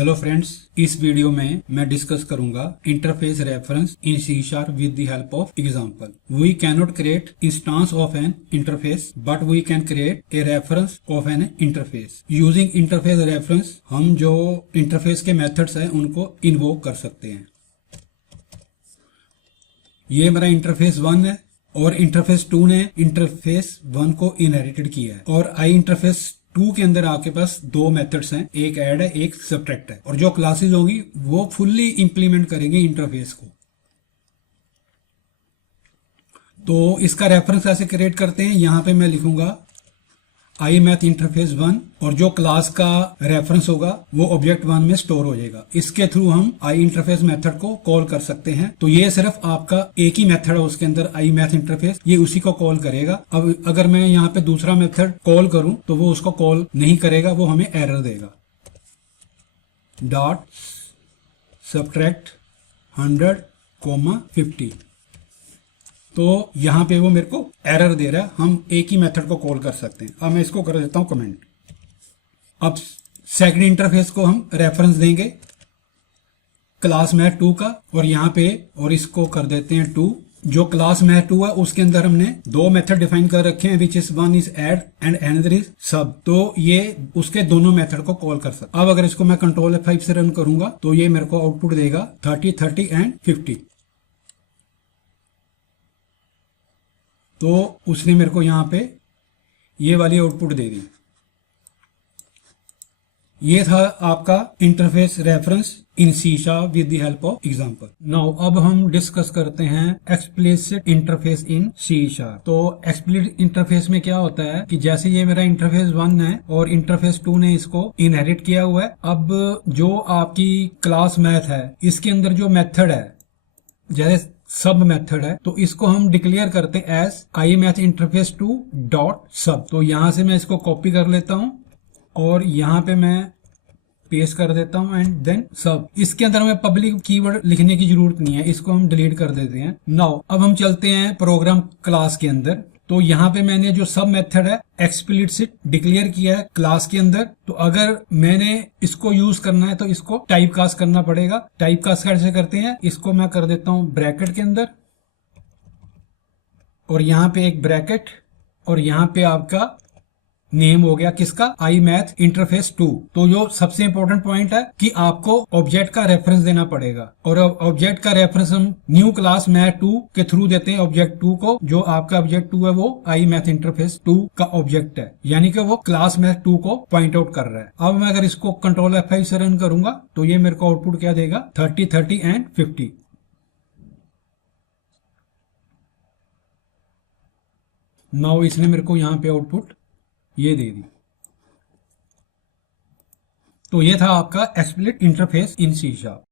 Hello friends, इस video में मैं डिस्कस करूंगा interface reference in C sharp with the help of example. We can not create instance of an interface but we can create a reference of an interface. Using interface reference हम जो interface के methods हैं उनको invoke कर सकते हैं। ये मेरा इंटरफेस 1 है और इंटरफेस 2 ने इंटरफेस 1 को इनहेरिटेड किया है और आई इंटरफेस 2 के अंदर आपके पास दो मेथड्स हैं, एक ऐड है एक सब्ट्रैक्ट है, और जो क्लासेस होंगी वो फुल्ली इंप्लीमेंट करेंगे इंटरफेस को। तो इसका रेफरेंस ऐसे क्रिएट करते हैं। यहां पे मैं लिखूंगा आई मैथ इंटरफेस 1 और जो क्लास का रेफरेंस होगा वो ऑब्जेक्ट 1 में स्टोर हो जाएगा। इसके थ्रू हम आई इंटरफेस मेथड को कॉल कर सकते हैं। तो ये सिर्फ आपका एक ही मेथड है उसके अंदर, आई मैथ इंटरफेस, ये उसी को कॉल करेगा। अब अगर मैं यहाँ पे दूसरा मेथड कॉल करूं तो वो उसको कॉल नहीं करेगा, वो हमें एरर देगा। Dot subtract 100,50। तो यहां पे वो मेरे को एरर दे रहा है। हम एक ही मेथड को कॉल कर सकते हैं। अब मैं इसको कर देता हूं कमेंट। अब सेकंड इंटरफेस को हम रेफरेंस देंगे क्लास मैथ 2 का, और यहां पे और इसको कर देते हैं 2। जो क्लास मैथ 2 है उसके अंदर हमने दो मेथड डिफाइन कर रखे हैं, which is one is add and another is सब। तो ये उसके दोनों मेथड को कॉल कर सकते। अब अगर इसको मैं कंट्रोल F5 से रन करूंगा तो ये मेरे को आउटपुट देगा 30, 30 एंड 50। तो उसने मेरे को यहां पे ये वाली आउटपुट दे दी। ये था आपका interface reference in C sharp with the help of example. Now अब हम डिस्कस करते हैं explicit interface in C sharp. तो एक्सप्लिसिट इंटरफेस में क्या होता है कि जैसे ये मेरा इंटरफेस 1 है और इंटरफेस 2 ने इसको इनहेरिट किया हुआ है। अब जो आपकी क्लास मैथ है इसके अंदर जो मेथड है, जैसे सब मेथड है, तो इसको हम डिक्लेयर करते हैं as I math interface 2 dot sub. तो यहां से मैं इसको कॉपी कर लेता हूं और यहां पे मैं पेस्ट कर देता हूं एंड देन सब। इसके अंदर हमें पब्लिक कीवर्ड लिखने की जरूरत नहीं है, इसको हम डिलीट कर देते हैं। नाउ अब हम चलते हैं प्रोग्राम क्लास के अंदर। तो यहाँ पे मैंने जो सब मेथड है एक्सप्लिसिट डिक्लेयर किया है क्लास के अंदर। तो अगर मैंने इसको यूज करना है तो इसको टाइप कास्ट करना पड़ेगा। टाइप कास्ट कैसे करते हैं, इसको मैं कर देता हूं ब्रैकेट के अंदर और यहां पे एक ब्रैकेट और यहां पे आपका नेम हो गया किसका, आई मैथ इंटरफेस 2। तो जो सबसे इंपॉर्टेंट पॉइंट है कि आपको ऑब्जेक्ट का रेफरेंस देना पड़ेगा, और ऑब्जेक्ट का रेफरेंस हम न्यू क्लास मैथ 2 के थ्रू देते हैं ऑब्जेक्ट 2 को। जो आपका ऑब्जेक्ट 2 है वो आई मैथ इंटरफेस 2 का ऑब्जेक्ट है, यानी कि वो क्लास मैथ 2 को पॉइंट आउट कर रहा है। अब मैं अगर इसको कंट्रोल F5 से रन करूंगा तो ये मेरे को आउटपुट क्या देगा, 30, 30 एंड 50। नाउ इसने मेरे को यहां पे आउटपुट ये दे दी। तो ये था आपका explicit interface in C sharp.